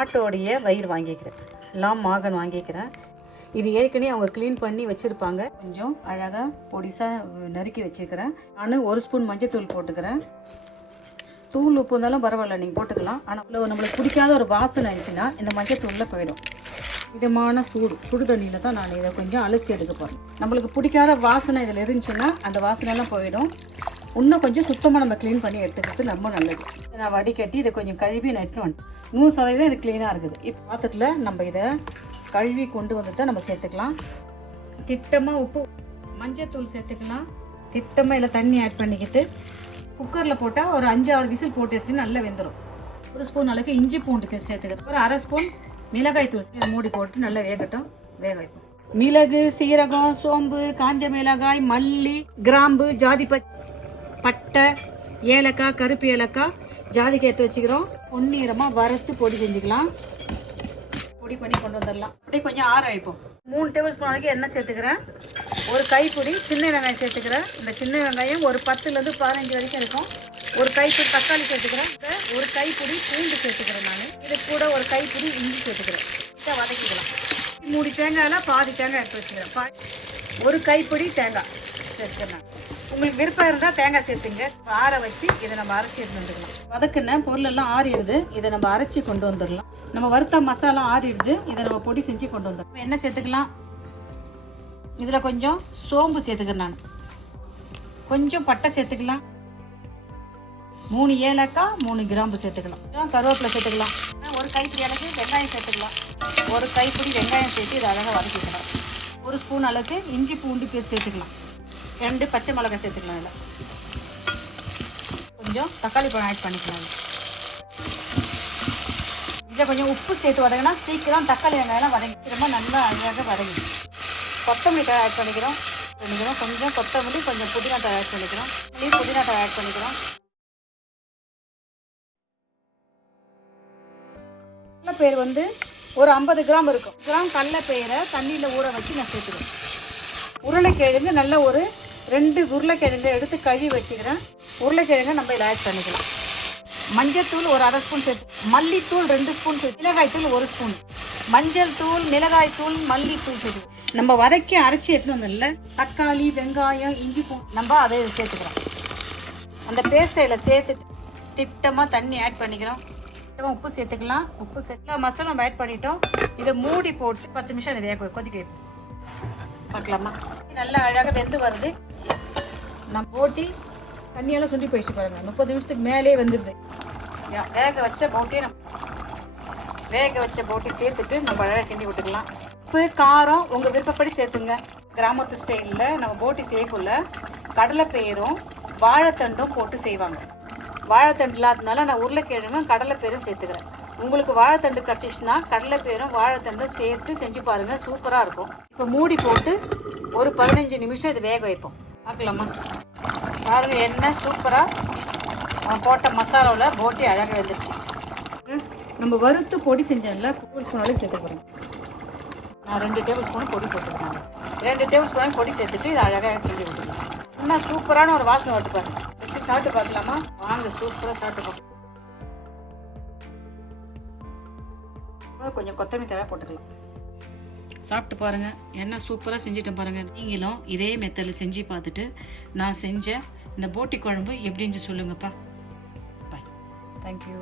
ஆட்டோடைய வயிறு வாங்கிக்கிறேன், லாம் மாகன் வாங்கிக்கிறேன். இது ஏற்கனவே அவங்க க்ளீன் பண்ணி வச்சுருப்பாங்க. கொஞ்சம் அழகாக பொடிசாக நறுக்கி வச்சுக்கிறேன். நான் 1 ஸ்பூன் மஞ்சள் போட்டுக்கிறேன். தூள் உப்பு இருந்தாலும் பரவாயில்ல, நீங்கள் போட்டுக்கலாம். ஆனால் நம்மளுக்கு பிடிக்காத ஒரு வாசனை இருந்துச்சுன்னா இந்த மஞ்சள் தூளில் போயிடும். இதமான சுடு தண்ணியில் தான் நான் இதை கொஞ்சம் அலசி எடுக்க போகிறேன். நம்மளுக்கு பிடிக்காத வாசனை இதில் இருந்துச்சுன்னா அந்த வாசனையெல்லாம் போயிடும். இன்னும் கொஞ்சம் சுத்தமாக நம்ம க்ளீன் பண்ணி எடுத்துக்கிறது ரொம்ப நல்லது. நான் வடிகட்டி இதை கொஞ்சம் கழுவி நட்டு வந்துட்டேன். 100% இது க்ளீனாக இருக்குது. இப்போ பாத்திரத்தில் நம்ம இதை கழுவி கொண்டு வந்துட்டு நம்ம சேர்த்துக்கலாம். திட்டமாக உப்பு, மஞ்சள் சேர்த்துக்கலாம். திட்டமாக இதில் தண்ணி ஆட் பண்ணிக்கிட்டு குக்கரில் போட்டால் ஒரு 5-6 விசில் போட்டு எடுத்து நல்லா வெந்துடும். 1 ஸ்பூன் அளவுக்கு இஞ்சி பூண்டு பேஸ்ட் சேர்த்துக்கிறேன். ஒரு 1/2 ஸ்பூன் மிளகாய் தூள் மூடி போட்டு நல்லா வேகட்டும். வேக வைப்போம். மிளகு, சீரகம், சோம்பு, காஞ்ச மிளகாய், மல்லி, கிராம்பு, பட்டை, ஏலக்காய், கருப்பு ஏலக்காய், ஜாதிக்காய் எடுத்து வச்சுக்கிறோம். பொன்னிறமாக வறுத்து பொடி செஞ்சுக்கலாம். பொடி பண்ணி கொண்டு வந்துடலாம். அப்படியே கொஞ்சம் ஆற வைப்போம். 3 டேபிள் ஸ்பூன் அளவுக்கு எண்ணெய் சேர்த்துக்கிறேன். ஒரு கைப்பிடி சின்ன வெங்காயம் சேர்த்துக்கிறேன். இந்த சின்ன வெங்காயம் ஒரு 10லேருந்து 15 வரைக்கும் இருக்கும். ஒரு கைப்பிடி தக்காளி சேர்த்துக்கிறேன். ஒரு கைப்பிடி பூண்டு சேர்த்துக்கிறேன். நான் இது கூட ஒரு கைப்பிடி இஞ்சி சேர்த்துக்கிறேன். இதை வதக்கிக்கலாம். 3 தேங்காயில் பாதி தேங்காய் எடுத்து வச்சுக்கிறேன். ஒரு கைப்பிடி தேங்காய் சேர்த்துக்கிறேன். உங்களுக்கு விருப்பம் இருந்தால் தேங்காய் சேர்த்துங்க. ஆற வச்சு இதை நம்ம அரைச்சி எடுத்து வந்துக்கலாம். வதக்குன பொருள் எல்லாம் ஆறிடுது. இதை நம்ம அரைச்சி கொண்டு வந்துடலாம். நம்ம வறுத்த மசாலா ஆறிடுது. இதை நம்ம பொடி செஞ்சு கொண்டு வந்துடலாம். என்ன சேர்த்துக்கலாம்? இதில் கொஞ்சம் சோம்பு சேர்த்துக்கிறேன். நான் கொஞ்சம் பட்டை சேர்த்துக்கலாம். 3 ஏலக்காய், 3 கிராம்பு சேர்த்துக்கலாம். கருவேப்பிலை சேர்த்துக்கலாம். ஒரு கைப்பிடி அளவுக்கு வெங்காயம் சேர்த்துக்கலாம். ஒரு கைப்பிடி வெங்காயம் சேர்த்து இதை அழகாக வதக்கிக்கலாம். 1 ஸ்பூன் அளவுக்கு இஞ்சி பூண்டு பேஸ்ட் சேர்த்துக்கலாம். 2 பச்சை மிளகாய் சேர்த்துக்கலாம். இதில் கொஞ்சம் தக்காளி பழம் ஆட் பண்ணிக்கலாம். இதில் கொஞ்சம் உப்பு சேர்த்து வதங்கினா சீக்கிரம் தக்காளி வெங்காயம்லாம் வதங்கிக்கிறோமா நல்லா அழகாக வதங்கி. கொத்தமல்லி தழை ஆட் பண்ணிக்கிறோம். கொஞ்சம் கொத்தமல்லி, கொஞ்சம் புதினா தழை ஆட் பண்ணிக்கிறோம். புதினா தழை ஆட் பண்ணிக்கிறோம். கடலைப்பயிறு வந்து ஒரு 50 கிராம் இருக்கும். கடலைப்பயிரை தண்ணியில் ஊற வச்சு நான் சேர்த்துக்கிறேன். உருளைக்கிழங்கு நல்ல ஒரு 2 உருளைக்கிழங்கு எடுத்து கழுவி வச்சுக்கிறேன். உருளைக்கிழங்கு நம்ம இதில் ஆட் பண்ணிக்கலாம். மஞ்சள் தூள் ஒரு 1/2 ஸ்பூன் சேர்த்து, மல்லித்தூள் 2 ஸ்பூன் சேர்த்து, மிளகாய் தூள் 1 ஸ்பூன், மஞ்சள் தூள், மிளகாய் தூள், மல்லித்தூள் சேர்த்து நம்ம வதக்கி அரைச்சி எடுத்துன்னு வந்தோம்ல தக்காளி, வெங்காயம், இஞ்சி பூண்டு நம்ம அதை சேர்த்துக்கிறோம். அந்த பேஸ்ட்டை இதில் சேர்த்துட்டு திட்டமாக தண்ணி ஆட் பண்ணிக்கிறோம். திட்டமாக உப்பு சேர்த்துக்கலாம். உப்பு எல்லா மசாலா நம்ம ஆட் பண்ணிட்டோம். இதை மூடி போட்டு 10 நிமிஷம் அதை வேக கொதிக்க வைப்போம். பார்க்கலாமா? நல்லா அழகாக வெந்து வருது. நம்ம போட்டி தண்ணியெல்லாம் சுண்டி போயிடுச்சு பாருங்க. 30 நிமிஷத்துக்கு மேலே வந்துடுது. வேக வச்ச போட்டி சேர்த்துட்டு நம்ம அழகாக கிண்டி விட்டுக்கலாம். உப்பு, காரம் உங்கள் விருப்பப்படி சேர்த்துங்க. கிராமத்து ஸ்டைலில் நம்ம போட்டி செய்யக்குள்ள கடலைப்பயிரும் வாழைத்தண்டும் போட்டு செய்வாங்க. வாழைத்தண்டு இல்லாததுனால நான் உருளைக்கிழங்கும் கடலைப்பயிரும் சேர்த்துக்கிறேன். உங்களுக்கு வாழைத்தண்டு கிடச்சிச்சுன்னா கடலைப்பயிரும் வாழைத்தண்டும் சேர்த்து செஞ்சு பாருங்கள், சூப்பராக இருக்கும். இப்போ மூடி போட்டு ஒரு 15 நிமிஷம் இது வேக வைப்போம். பார்க்கலாமா? பாருங்கள், எண்ணெய் சூப்பராக போட்ட மசாலாவில் போட்டி அழகாக வந்துடுச்சு. நம்ம வறுத்து பொடி செஞ்சோம்ல, 1 ஸ்பூன் அளவுக்கு சேர்த்து போகிறேன். நான் 2 டேபிள் ஸ்பூன் பொடி சேர்த்துக்கிறேன். 2 டேபிள் ஸ்பூன் பொடி சேர்த்துட்டு இதை அழகாக கிண்டி விட்டுக்கலாம். இன்னும் சூப்பரான ஒரு வாசனை வருது பாருங்க. வச்சு சாப்பிட்டு பார்க்கலாமா? வாங்க, சூப்பராக சாப்பிட்டு பார்க்கலாம். கொஞ்சம் கொத்தமல்லி தழை போட்டுக்கலாம். சாப்பிட்டு பாருங்கள். என்ன சூப்பராக செஞ்சுட்டேன் பாருங்கள். நீங்களும் இதே மெத்தடில் செஞ்சு பார்த்துட்டு நான் செஞ்ச இந்த போட்டி குழம்பு எப்படின்னு சொல்லுங்கப்பா. பாய். தேங்க்யூ.